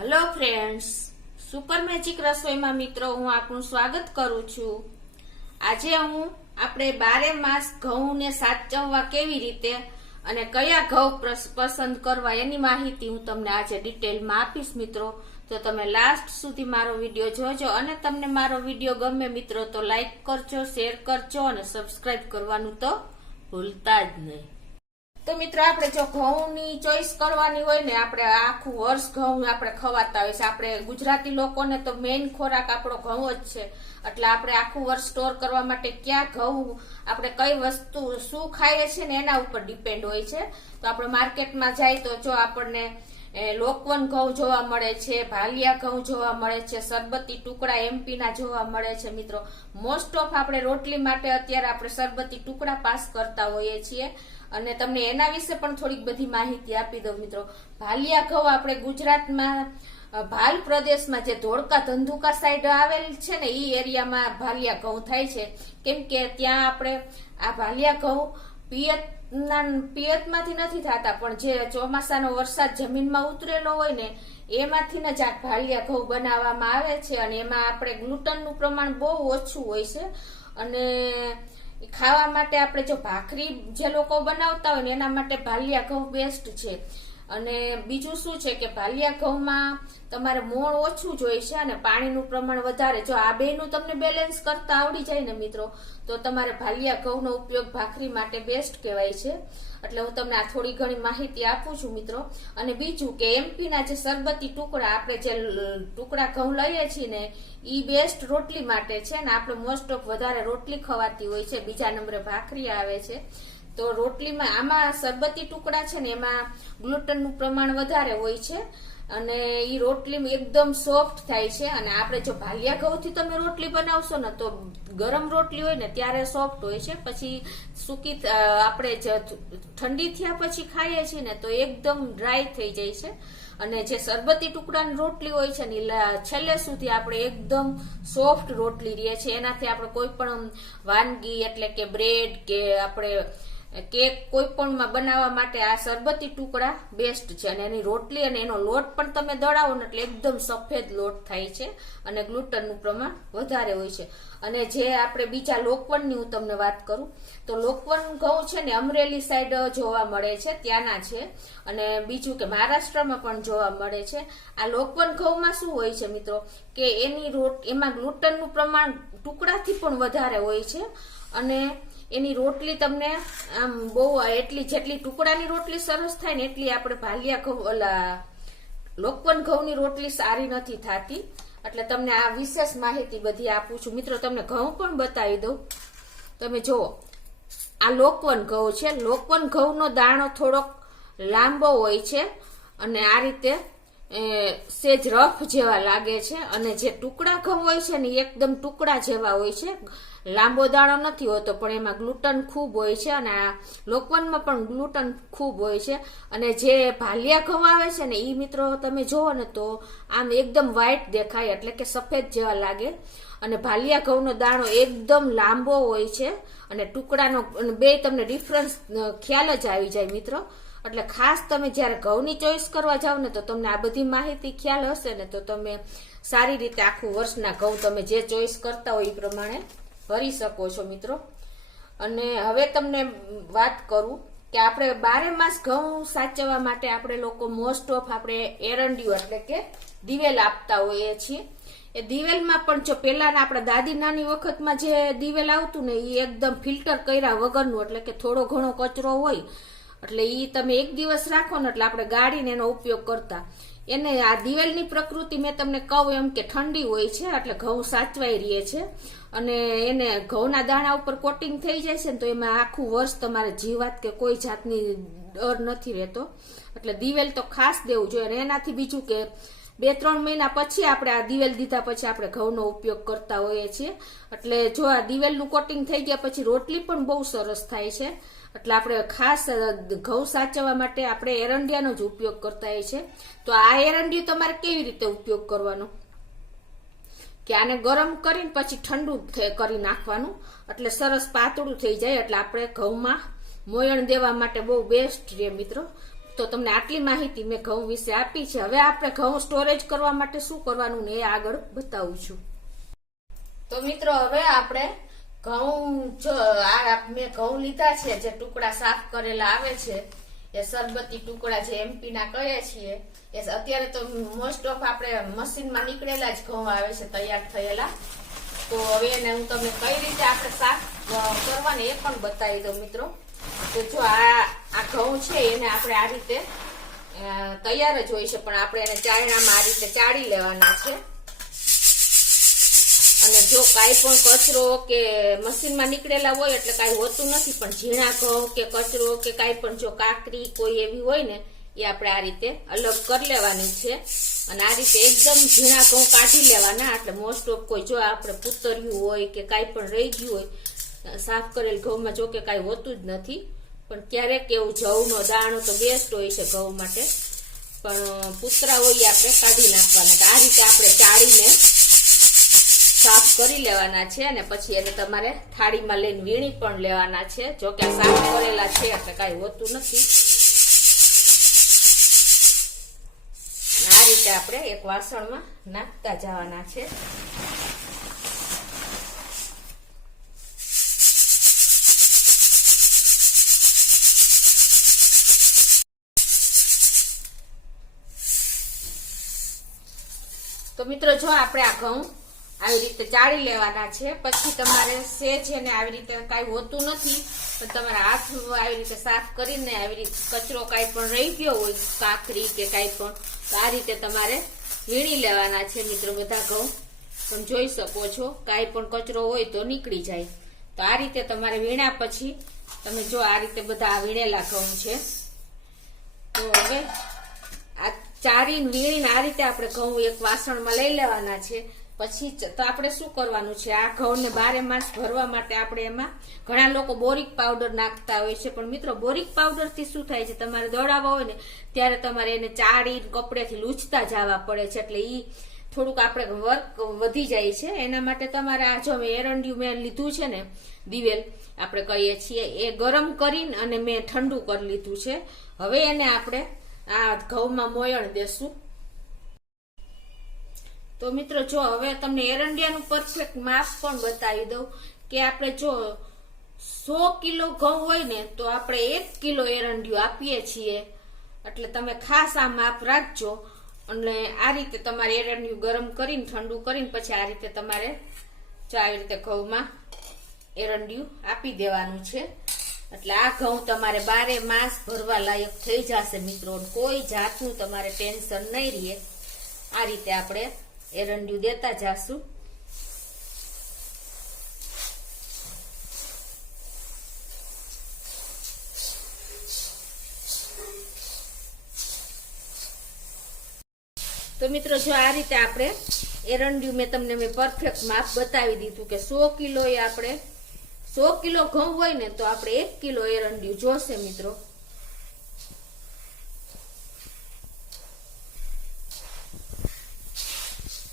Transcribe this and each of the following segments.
Hello friends, super magic રસોઈમાં મિત્રો હું આપનું સ્વાગત કરું છું। આજે હું આપણે 12 માસ ઘઉંને સાચવવા કેવી રીતે અને કયા ઘઉં પસંદ કરવા એની માહિતી હું તમને આજે ડિટેલમાં આપીશ મિત્રો। તો તમે લાસ્ટ સુધી મારો વિડીયો જોજો અને તમને મારો વિડીયો ગમે મિત્રો તો લાઈક કરજો, શેર કરજો અને સબસ્ક્રાઇબ કરવાનું તો ભૂલતા જ નહીં। તો મિત્રો આપણે જો ઘઉંની ચોઈસ કરવાની હોય ને, આપણે આખું વર્ષ ઘઉં આપણે ખવાતા હોય છે। આપણે ગુજરાતી લોકોને તો મેઇન ખોરાક આપણો ઘઉં જ છે, એટલે આપણે આખું વર્ષ સ્ટોર કરવા માટે ક્યાં ઘઉં આપણે કઈ વસ્તુ શું ખાઈએ છીએ ને એના ઉપર ડિપેન્ડ હોય છે। તો આપણે માર્કેટમાં જાય તો જો આપણને લોકવન ઘઉં જોવા મળે છે, ભાલિયા ઘઉં જોવા મળે છે, સરબતી ટુકડા એમપી ના જોવા મળે છે મિત્રો। મોસ્ટ ઓફ આપણે રોટલી માટે અત્યારે આપણે સરબતી ટુકડા પાસ કરતા હોઈએ છીએ અને તમને એના વિશે પણ થોડીક બધી માહિતી આપી દઉં મિત્રો। ભાલિયા ઘઉં આપણે ગુજરાતમાં ભાલ પ્રદેશમાં જે ધોળકા ધંધુકા સાઈડ આવેલ છે ને એ એરિયામાં ભાલિયા ઘઉં થાય છે, કેમ કે ત્યાં આપણે આ ભાલિયા ઘઉં પિયતમાંથી નથી થતા, પણ જે ચોમાસાનો વરસાદ જમીનમાં ઉતરેલો હોય ને એમાંથી જ આ ભાલિયા ઘઉં બનાવવામાં આવે છે અને એમાં આપણે ગ્લુટનનું પ્રમાણ બહુ ઓછું હોય છે અને ખાવા માટે આપણે જો ભાખરી જે લોકો બનાવતા હોય ને એના માટે ભાલિયા ઘઉં બેસ્ટ છે। અને બીજું શું છે કે ભાલિયા ઘઉંમાં તમારે મોણ ઓછું જ હોય છે અને પાણીનું પ્રમાણ વધારે। જો આ બેનું તમને બેલેન્સ કરતા આવડી જાય ને મિત્રો તો તમારે ભાલિયા ઘઉંનો ઉપયોગ ભાખરી માટે બેસ્ટ કહેવાય છે। એટલે હું તમને આ થોડી ઘણી માહિતી આપું છું મિત્રો। અને બીજું કે એમપીના જે સરબતી ટુકડા આપણે જે ટુકડા ઘઉં લઈએ છીએ ને ઈ બેસ્ટ રોટલી માટે છે ને આપણે મોસ્ટ ઓફ વધારે રોટલી ખવાતી હોય છે, બીજા નંબરે ભાખરી આવે છે। તો રોટલીમાં આમાં સરબતી ટુકડા છે ને એમાં ગ્લુટનનું પ્રમાણ વધારે હોય છે અને ઈ રોટલી એકદમ સોફ્ટ થાય છે। અને આપણે જો ભાલિયા ઘઉંથી તમે રોટલી બનાવશો ને તો ગરમ રોટલી હોય ને ત્યારે સોફ્ટ હોય છે, પછી સૂકી આપણે ઠંડી થયા પછી ખાઈએ છીએ ને તો એકદમ ડ્રાય થઈ જાય છે। અને જે સરબતી ટુકડાની રોટલી હોય છે ને છેલ્લે સુધી આપણે એકદમ સોફ્ટ રોટલી રહે છે, એનાથી આપણે કોઈ પણ વાનગી એટલે કે બ્રેડ કે આપણે કેક કોઈ પણ બનાવવા માટે આ સરબતી ટુકડા બેસ્ટ છે। અને એની રોટલી અને એનો લોટ પણ તમે દળાવો ને એટલે એકદમ સફેદ લોટ થાય છે અને ગ્લુટનનું પ્રમાણ વધારે હોય છે। અને જે આપણે બીજા લોકવનની હું તમને વાત કરું તો લોકવન ઘઉં છે ને અમરેલી સાઈડ જોવા મળે છે, ત્યાંના છે। અને બીજું કે મહારાષ્ટ્રમાં પણ જોવા મળે છે। આ લોકવન ઘઉંમાં શું હોય છે મિત્રો કે એમાં ગ્લુટનનું પ્રમાણ ટુકડાથી પણ વધારે હોય છે અને એની રોટલી તમને આમ બહુ એટલી જેટલી ટુકડાની રોટલી સરસ થાય ને એટલી આપણે ભાલિયા ઘઉં લોકવન ઘઉંની રોટલી સારી નથી થતી। એટલે તમને આ વિશેષ માહિતી બધી આપું છું મિત્રો। તમને ઘઉં પણ બતાવી દઉં, તમે જુઓ આ લોકવન ઘઉં છે। લોકવન ઘઉંનો દાણો થોડોક લાંબો હોય છે અને આ રીતે સેજ રફ જેવા લાગે છે અને જે ટુકડા ઘઉં હોય છે ને એકદમ ટુકડા જેવા હોય છે, લાંબો દાણો નથી હોતો પણ એમાં ગ્લુટન ખૂબ હોય છે અને આ લોકવનમાં પણ ગ્લુટન ખૂબ હોય છે। અને જે ભાલિયા ઘઉં આવે છે ને એ મિત્રો તમે જોવો ને તો આમ એકદમ વ્હાઈટ દેખાય એટલે કે સફેદ જેવા લાગે અને ભાલિયા ઘઉંનો દાણો એકદમ લાંબો હોય છે અને ટુકડાનો બે તમને ડિફરન્સ ખ્યાલ જ આવી જાય મિત્રો। એટલે ખાસ તમે જ્યારે ઘઉંની ચોઈસ કરવા જાવ ને તો તમને આ બધી માહિતી ખ્યાલ હશે ને તો તમે સારી રીતે આખું વર્ષના ઘઉં તમે જે ચોઈસ કરતા હોય એ પ્રમાણે ભરી શકો છો મિત્રો। અને હવે તમને વાત કરું કે આપણે 12 માસ ઘઉં સાચવવા માટે આપણે લોકો મોસ્ટ ઓફ આપણે એરંડિયું એટલે કે દિવેલ આપતા હોઈએ છીએ। એ દિવેલમાં પણ જો પેલાના આપણા દાદી નાની વખતમાં જે દિવેલ આવતું ને એ એકદમ ફિલ્ટર કર્યા વગરનું એટલે કે થોડો ઘણો કચરો હોય એટલે ઈ તમે એક દિવસ રાખો ને એટલે આપણે ગાળીને એનો ઉપયોગ કરતા। એને આ દિવેલની પ્રકૃતિ મેં તમને કહું એમ કે ઠંડી હોય છે એટલે ઘઉં સાચવાઈ રહે છે અને એને ઘઉંના દાણા ઉપર કોટિંગ થઈ જાય છે ને તો એમાં આખું વર્ષ તમારે જીવાત કે કોઈ જાતની ડર નથી રહેતો। એટલે દિવેલ તો ખાસ દેવું જોઈએ અને એનાથી બીજું કે 2-3 મહિના પછી આપણે આ દિવેલ દીધા પછી આપણે ઘઉંનો ઉપયોગ કરતા હોઈએ છીએ। એટલે જો આ દિવેલનું કોટિંગ થઈ ગયા પછી રોટલી પણ બહુ સરસ થાય છે। એટલે આપણે ખાસ ઘઉં સાચવવા માટે આપણે એરંડિયાનો જ ઉપયોગ કરતા હોઈએ છીએ। તો આ એરંડિયું તમારે કેવી રીતે ઉપયોગ કરવાનો કે આને ગરમ કરીને પછી ઠંડુ કરી નાખવાનું એટલે સરસ પાતળું થઈ જાય એટલે આપણે ઘઉંમાં મોયણ દેવા માટે બહુ બેસ્ટ રહે મિત્રો। તો તમને આટલી માહિતી મેં ઘઉં વિશે આપી છે. હવે આપણે ઘઉં સ્ટોરેજ કરવા માટે શું કરવાનું ને એ આગળ બતાવું છું. તો મિત્રો હવે આપણે મેં ઘઉં લીધા છે, જે ટુકડા સાફ કરેલા આવે છે એ સરબતી ટુકડા જે એમપી ના કહીએ છીએ. એ અત્યારે તો મોસ્ટ ઓફ આપણે મશીનમાં નીકળેલા જ ઘઉં આવે છે તૈયાર થયેલા. તો હવે એને હું તમને કઈ રીતે આપણે સાફ કરવાની એ પણ બતાવી દઉં મિત્રો. તો જો આ ઘઉં છે એને આપણે આ રીતે તૈયાર જ હોય છે, પણ આપણે એને ચાળણામાં આ રીતે ચાળી લેવાના છે. અને જો કાંઈ પણ કચરો કે મશીનમાં નીકળેલા હોય એટલે કાંઈ હોતું નથી, પણ ઝીણા ઘઉં કે કચરો કે કાંઈ પણ જો કાકરી કોઈ એવી હોય ને એ આપણે આ રીતે અલગ કરી લેવાની છે. અને આ રીતે એકદમ ઝીણા ઘઉં કાઢી લેવાના. એટલે મોસ્ટ ઓફ કોઈ જો આપણે પૂતર્યું હોય કે કાંઈ પણ રહી ગયું હોય સાફ કરેલ ઘઉંમાં, જો કે કાંઈ હોતું જ નથી, પણ ક્યારેક એવું જવનો દાણો તો બેસ્ટ હોય છે ઘઉં માટે, પણ પૂતરા હોય આપણે કાઢી નાખવાના. આ રીતે આપણે ચાળીને સાફ કરી લેવાના છે. અને પછી એને તમારે થાળીમાં લઈને વીણી પણ લેવાના છે. જો કે આ સાફ કરેલા છે એટલે કાંઈ હોતું નથી. આ રીતે આપણે એક વાસણમાં નાખતા જવાના છે. તો મિત્રો જો આપણે આ ઘઉં આવી રીતે ચાળી લેવાના છે. પછી તમારે સેજ એને આવી રીતે કાંઈ હોતું નથી, પણ તમારા હાથ આવી રીતે સાફ કરીને આવી રીતે કચરો કાંઈ પણ રહી ગયો હોય કાકરી કે કાંઈ પણ, તો આ રીતે તમારે વીણી લેવાના છે મિત્રો બધા ઘઉં. પણ જોઈ શકો છો કાંઈ પણ કચરો હોય તો નીકળી જાય. તો આ રીતે તમારે વીણ્યા પછી તમે જો આ રીતે બધા વીણેલા ઘઉં છે. તો હવે આ ચારીને વીણીને આ રીતે આપણે ઘઉં એક વાસણમાં લઈ લેવાના છે. પછી તો આપણે શું કરવાનું છે, આ ઘઉંને 12 માસ ભરવા માટે આપણે એમાં ઘણા લોકો બોરિક પાવડર નાખતા હોય છે. પણ મિત્રો બોરિક પાવડર થી શું થાય છે, તમારે દળાવવા હોય ને ત્યારે તમારે એને ચાળી કપડેથી લૂછતા જવા પડે છે, એટલે ઈ થોડુંક આપણે વર્ક વધી જાય છે. એના માટે તમારે આ જો મેં એરંડિયું મેં લીધું છે ને, દિવેલ આપણે કહીએ છીએ, એ ગરમ કરીને અને મેં ઠંડુ કરી લીધું છે. હવે એને આપણે આ ઘઉંમાં મોયણ દેશું. તો મિત્રો જો હવે તમને એરંડિયાનું પરફેક્ટ માપ પણ બતાવી દઉં કે આપણે જો 100 કિલો ઘઉં હોય ને તો આપણે 1 કિલો એરંડિયું આપીએ છીએ. એટલે તમે ખાસ આ માપ રાખજો. અને આ રીતે તમારે એરંડિયું ગરમ કરીને ઠંડુ કરીને પછી આ રીતે તમારે જો આવી રીતે ઘઉંમાં એરંડિયું આપી દેવાનું છે. એટલે આ ઘઉં તમારે 12 માસ ભરવા લાયક થઈ જશે મિત્રો. કોઈ જાતનું તમારે ટેન્શન નહીં રહે. આ રીતે આપણે એરંડિયું દેતા જાશું. તો મિત્રો જો આ રીતે આપણે એરંડિયું મેં પરફેક્ટ માપ બતાવી દીધું કે 100 કિલો એ આપણે 100 કિલો ઘઉં હોય ને તો આપણે 1 કિલો એરંડિયું જોશે મિત્રો.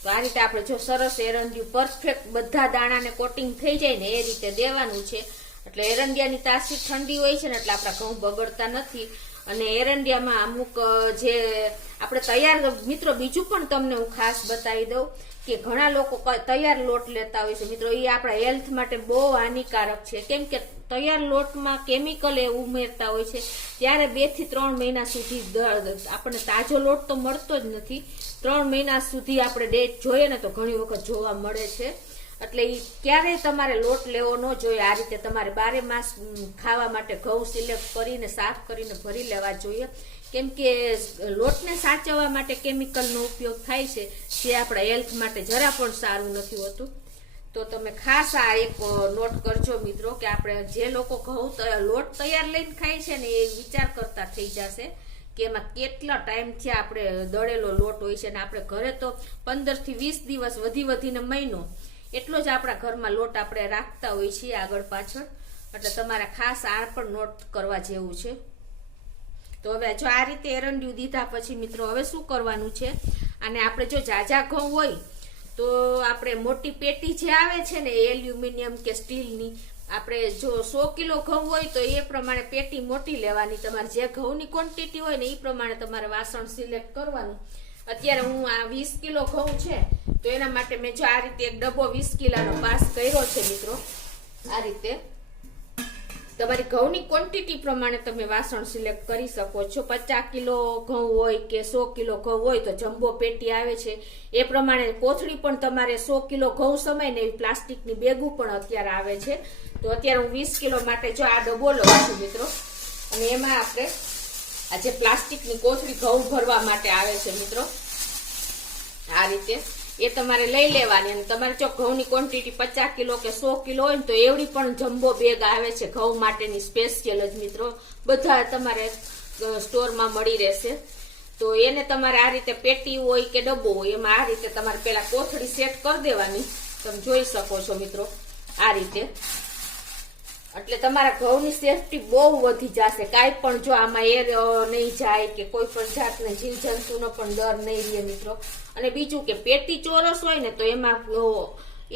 તો આ રીતે આપણે જો સરસ એરંડિયું પરફેક્ટ બધા દાણાને કોટિંગ થઈ જાય ને એ રીતે દેવાનું છે. એટલે એરંડિયાની તાસીર ઠંડી હોય છે ને એટલે આપણા ઘઉં બગડતા નથી. અને એરંડિયામાં અમુક જે આપણે તૈયાર મિત્રો બીજું પણ તમને હું ખાસ બતાવી દઉં કે ઘણા લોકો તૈયાર લોટ લેતા હોય છે મિત્રો. એ આપણા હેલ્થ માટે બહુ હાનિકારક છે, કેમ કે તૈયાર લોટમાં કેમિકલ એ ઉમેરતા હોય છે. ત્યારે 2 થી 3 મહિના સુધી આપણને તાજો લોટ તો મળતો જ નથી. 3 મહિના સુધી આપણે ડેટ જોઈએ ને તો ઘણી વખત જોવા મળે છે. એટલે ક્યારેય તમારે લોટ લેવો ન જોઈએ. આ રીતે તમારે 12 માસ ખાવા માટે ઘઉં સિલેક્ટ કરીને સાફ કરીને ભરી લેવા જોઈએ. કેમ કે લોટને સાચવવા માટે કેમિકલનો ઉપયોગ થાય છે, જે આપણા હેલ્થ માટે જરા પણ સારું નથી હોતું. તો તમે ખાસ આ એક નોટ કરજો મિત્રો કે આપણે જે લોકો ઘઉં લોટ તૈયાર લઈને ખાય છે ને એ વિચાર કરતા થઈ જશે કે એમાં કેટલા ટાઈમથી આપણે દળેલો લોટ હોય છે. ને આપણે ઘરે તો 15 થી 20 દિવસ વધીને મહિનો એટલો જ આપણા ઘરમાં લોટ આપણે રાખતા હોય છીએ આગળ પાછળ. એટલે તમારે ખાસ આ પણ નોટ કરવા જેવું છે. તો હવે જો આ રીતે એરંડિયું દીધા પછી મિત્રો હવે શું કરવાનું છે, અને આપણે જો ઝાઝા ઘઉં હોય તો આપણે મોટી પેટી જે આવે છે ને એલ્યુમિનિયમ કે સ્ટીલની આપણે જો 100 કિલો ઘઉં હોય તો એ પ્રમાણે પેટી મોટી લેવાની. તમારે જે ઘઉંની ક્વોન્ટિટી હોય ને એ પ્રમાણે તમારે વાસણ સિલેક્ટ કરવાનું. અત્યારે હું આ 20 કિલો ઘઉં છે તો એના માટે મેં જો આ રીતે એક ડબ્બો 20 કિલોનો પાસ કર્યો છે મિત્રો. આ રીતે તમારી ઘઉંની ક્વોન્ટિટી પ્રમાણે તમે વાસણ સિલેક્ટ કરી શકો છો. 50 કિલો ઘઉં હોય કે 100 કિલો ઘઉં હોય તો જમ્બો પેટી આવે છે. એ પ્રમાણે કોથળી પણ તમારે 100 કિલો ઘઉં સમાય ને એવી પ્લાસ્ટિકની બેગું પણ અત્યારે આવે છે. તો અત્યારે હું 20 કિલો માટે જો આ ડબ્બો લઉં છું મિત્રો. અને એમાં આપણે આ જે પ્લાસ્ટિકની કોથળી ઘઉં ભરવા માટે આવે છે મિત્રો, આ રીતે એ તમારે લઈ લેવાની. અને તમારે જો ઘઉંની ક્વોન્ટિટી 50 કિલો કે 100 કિલો હોય ને તો એવડી પણ જમ્બો બેગ આવે છે ઘઉં માટેની સ્પેશિયલ જ મિત્રો. બધા તમારે સ્ટોરમાં મળી રહેશે. તો એને તમારે આ રીતે પેટી હોય કે ડબ્બો હોય એમાં આ રીતે તમારે પેલા કોથળી સેટ કરી દેવાની. તમે જોઈ શકો છો મિત્રો આ રીતે. એટલે તમારા ઘઉંની સેફટી બહુ વધી જશે. કાંઈ પણ જો આમાં એર નહીં જાય કે કોઈ પણ જાતને જીવજંતુનો પણ ડર નહીં રહે મિત્રો. અને બીજું કે પેટી ચોરસ હોય ને તો એમાં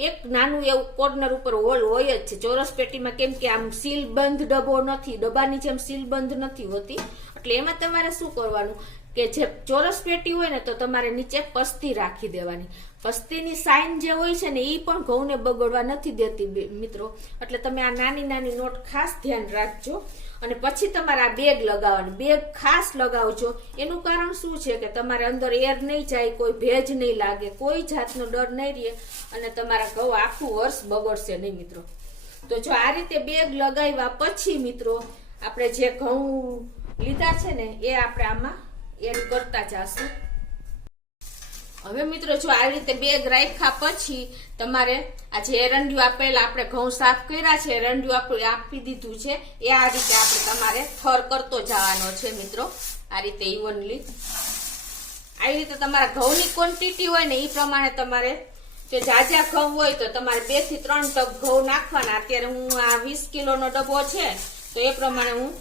એક નાનું એવું કોર્નર ઉપર હોલ હોય જ છે ચોરસ પેટીમાં. કેમ કે આમ સીલ બંધ ડબ્બો નથી, ડબ્બાની જેમ સીલ બંધ નથી હોતી. એટલે એમાં તમારે શું કરવાનું કે જે ચોરસ પેટી હોય ને તો તમારે નીચે પસ્તી રાખી દેવાની. પસ્તીની સાઈન જે હોય છે ને એ પણ ઘઉંને બગડવા નથી દેતી મિત્રો. એટલે તમે આ નાની નાની નોટ ખાસ ધ્યાન રાખજો. અને પછી તમારે આ બેગ લગાવવાની. બેગ ખાસ લગાવજો. એનું કારણ શું છે કે તમારે અંદર એર નહીં જાય, કોઈ ભેજ નહીં લાગે, કોઈ જાતનો ડર નહીં રહે અને તમારા ઘઉં આખું વર્ષ બગડશે નહીં મિત્રો. તો જો આ રીતે બેગ લગાવ્યા પછી મિત્રો આપણે જે ઘઉં લીધા છે ને એ આપણે આમાં એડ કરતા જશું. હવે મિત્રો જો આ રીતે બેગ રાખ્યા પછી તમારે આ જે એરંડિયું આપેલા આપણે ઘઉં સાફ કર્યા છે, એરંડિયું આપણે આપી દીધું છે એ આ રીતે આપણે તમારે થર કરતો જવાનો છે મિત્રો. આ રીતે ઇવનલી આવી રીતે તમારા ઘઉંની ક્વોન્ટિટી હોય ને એ પ્રમાણે તમારે જો જાજા ઘઉં હોય તો તમારે 2 થી 3 ટપ ઘઉં નાખવાના. અત્યારે હું આ 20 કિલોનો ડબ્બો છે તો એ પ્રમાણે હું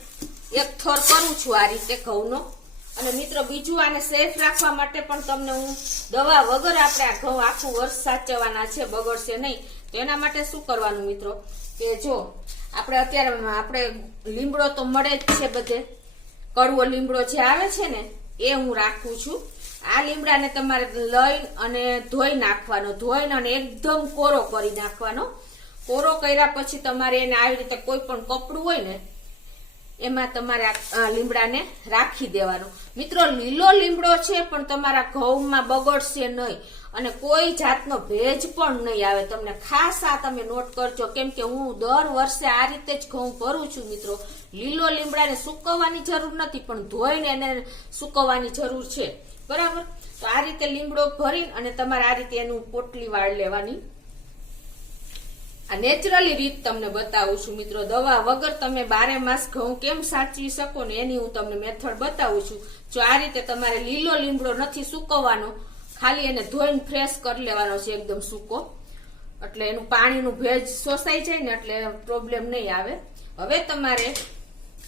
એક થર કરું છું આ રીતે ઘઉંનો. અને મિત્રો બીજું આને સેફ રાખવા માટે પણ તમને હું દવા વગર આપણે આ ઘઉં આખું વર્ષ સાચવવાના છે, બગડશે નહીં. તો એના માટે શું કરવાનું મિત્રો કે જો આપણે અત્યારે આપણે લીમડો તો મળે જ છે બધે, કડવો લીમડો જે આવે છે ને એ હું રાખું છું. આ લીમડાને તમારે લઈ અને ધોઈ નાખવાનો. ધોઈને અને એકદમ કોરો કરી નાખવાનો. કોરો કર્યા પછી તમારે એને આવી રીતે કોઈ પણ કપડું હોય ને એમાં તમારે આ લીમડાને રાખી દેવાનો. મિત્રો લીલો લીમડો છે પણ તમારા ઘઉંમાં બગડશે નહીં અને કોઈ જાતનો ભેજ પણ નહીં આવે તમને. ખાસ આ તમે નોટ કરજો. કેમ કે હું દર વર્ષે આ રીતે જ ઘઉં ભરું છું મિત્રો. લીલો લીમડાને સુકવવાની જરૂર નથી પણ ધોઈને એને સુકવવાની જરૂર છે, બરાબર. તો આ રીતે લીમડો ભરી અને તમારે આ રીતે એનું પોટલી વાળ લેવાની. આ નેચરલી રીત તમને બતાવું છું મિત્રો. દવા વગર તમે 12 માસ ઘઉં કેમ સાચવી શકો ને એની હું તમને મેથડ બતાવું છું. જો આ રીતે તમારે લીલો લીમડો નથી સુકવવાનો, ખાલી એને ધોઈને ફ્રેશ કરી લેવાનો છે એકદમ સૂકો. એટલે એનું પાણીનું ભેજ શોષાઈ જાય ને એટલે પ્રોબ્લેમ નહીં આવે. હવે તમારે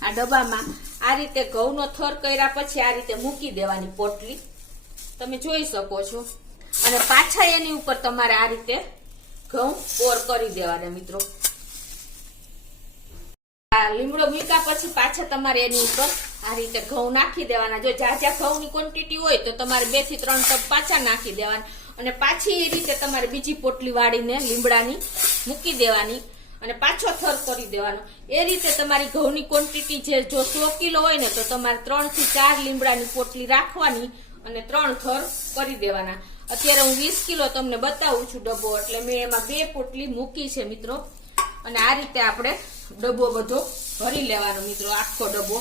આ ડબ્બામાં આ રીતે ઘઉંનો થર કર્યા પછી આ રીતે મૂકી દેવાની પોટલી, તમે જોઈ શકો છો. અને પાછા એની ઉપર તમારે આ રીતે ઘઉં પોર કરી દેવાના મિત્રો. આ લીમડો મૂક્યા પછી પાછા તમારે એની ઉપર આ રીતે ઘઉં નાખી દેવાના. જો જાજા ઘઉંની ક્વોન્ટિટી હોય તો તમારે 2 થી 3 ટપ પાછા નાખી દેવાના. અને પાછી એ રીતે તમારે બીજી પોટલી વાળીને લીમડાની મૂકી દેવાની અને પાછો થર કરી દેવાનો. એ રીતે તમારી ઘઉંની ક્વોન્ટિટી જે જો 100 કિલો હોય ને તો તમારે 3 થી 4 લીમડાની પોટલી રાખવાની અને 3 થર કરી દેવાના. અત્યારે હું 20 કિલો તમને બતાવું છું ડબ્બો, એટલે મેં એમાં 2 પોટલી મૂકી છે મિત્રો. અને આ રીતે આપણે ડબ્બો બધો ભરી લેવાનો મિત્રો, આખો ડબ્બો.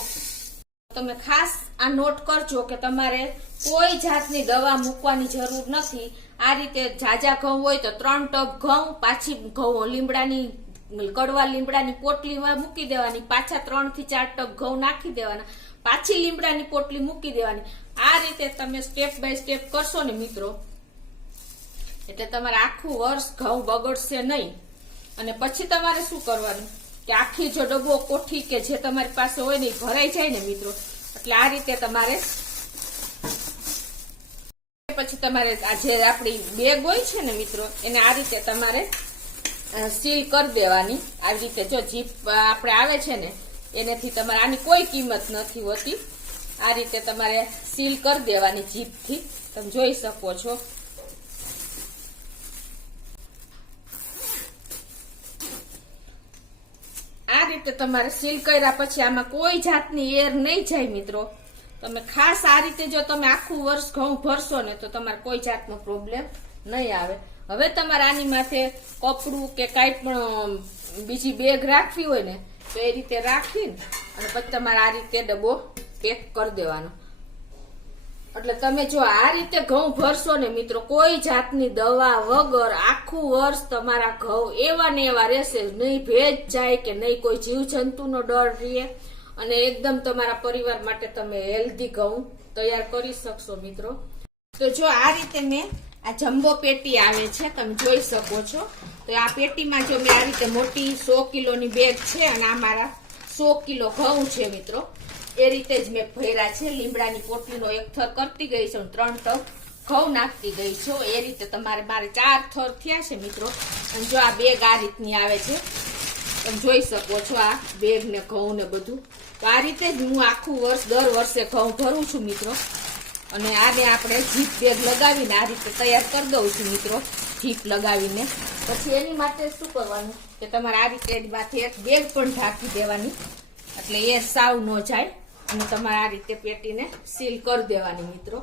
તમે ખાસ આ નોટ કરજો કે તમારે કોઈ જાતની દવા મૂકવાની જરૂર નથી. આ રીતે જાજા ઘઉં હોય તો 3 ટપ ઘઉં, પાછી ઘઉં લીમડાની કડવા લીમડાની પોટલીમાં મૂકી દેવાની, પાછા 3 થી 4 ટપ ઘઉં નાખી દેવાના, પાછી લીમડાની પોટલી મૂકી દેવાની. આ રીતે તમે સ્ટેપ બાય સ્ટેપ કરશો ને મિત્રો એટલે તમારે આખું વર્ષ ઘઉં બગડશે નહીં. અને પછી તમારે શું કરવાનું કે આખી જો ડબ્બો કોઠી કે જે તમારી પાસે હોય ને ભરાઈ જાય ને મિત્રો, એટલે આ રીતે તમારે પછી તમારે આ જે આપણી બેગ હોય છે ને મિત્રો એને આ રીતે તમારે સીલ કરી દેવાની આવી રીતે. જો જીપ આપણે આવે છે ને એનેથી તમારે આની કોઈ કિંમત નથી હોતી. આ રીતે તમારે સીલ કરી દેવાની જીપથી. તમે જોઈ શકો છો. આ રીતે તમારે સીલ કર્યા પછી આમાં કોઈ જાતની એર નહીં જાય મિત્રો. તમે ખાસ આ રીતે જો તમે આખું વર્ષ ઘઉં ભરશો ને તો તમારે કોઈ જાતનો પ્રોબ્લેમ નહીં આવે. હવે તમારે આની માથે કપડું કે કાંઈ પણ બીજી બેગ રાખવી હોય ને તો એ રીતે રાખીને અને પછી તમારે આ રીતે ડબ્બો પેક કરી દેવાનો. એટલે તમે જો આ રીતે ઘઉં ભરશો ને મિત્રો કોઈ જાતની દવા વગર આખું વર્ષ તમારા ઘઉં એવા ને એવા રહેશે. નહીં ભેજ જાય કે નહીં કોઈ જીવજંતુનો ડર રહે અને એકદમ તમારા પરિવાર માટે તમે હેલ્ધી ઘઉં તૈયાર કરી શકશો મિત્રો. તો જો આ રીતે મેં આ જમ્બો પેટી આવે છે તમે જોઈ શકો છો. તો આ પેટીમાં જો મેં આ રીતે મોટી 100 કિલોની બેગ છે અને આ મારા 100 કિલો ઘઉં છે મિત્રો. એ રીતે જ મેં ભર્યા છે. લીમડાની પોટલીનો એક થર કરતી ગઈ છું, 3 ટપ ઘઉં નાખતી ગઈ છું. એ રીતે તમારે મારે 4 થર થયા છે મિત્રો. અને જો આ બેગ આ રીતની આવે છે તમે જોઈ શકો છો. આ બેગ ને ઘઉં ને બધું. તો આ રીતે જ હું આખું વર્ષ દર વર્ષે ઘઉં ભરું છું મિત્રો. અને આને આપણે જીપ બેગ લગાવીને આ રીતે તૈયાર કરી દઉં છું મિત્રો. જીપ લગાવીને પછી એની માટે શું કરવાનું કે તમારે આ રીતે માથે એક બેગ પણ ઢાંકી દેવાની એટલે એ સાવ ન જાય. અને તમારે આ રીતે પેટીને સીલ કરી દેવાની મિત્રો.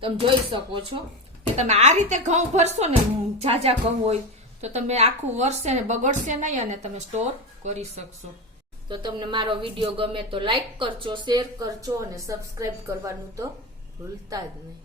તમે જોઈ શકો છો કે તમે આ રીતે ઘઉં ભરશો ને ઝાઝા ઘઉં હોય તો તમે આખું વર્ષે ને બગડશે નહીં અને તમે સ્ટોર કરી શકશો. તો તમને મારો વિડીયો ગમે તો લાઈક કરજો, શેર કરજો અને સબસ્ક્રાઇબ કરવાનું તો ભૂલતા જ નહીં.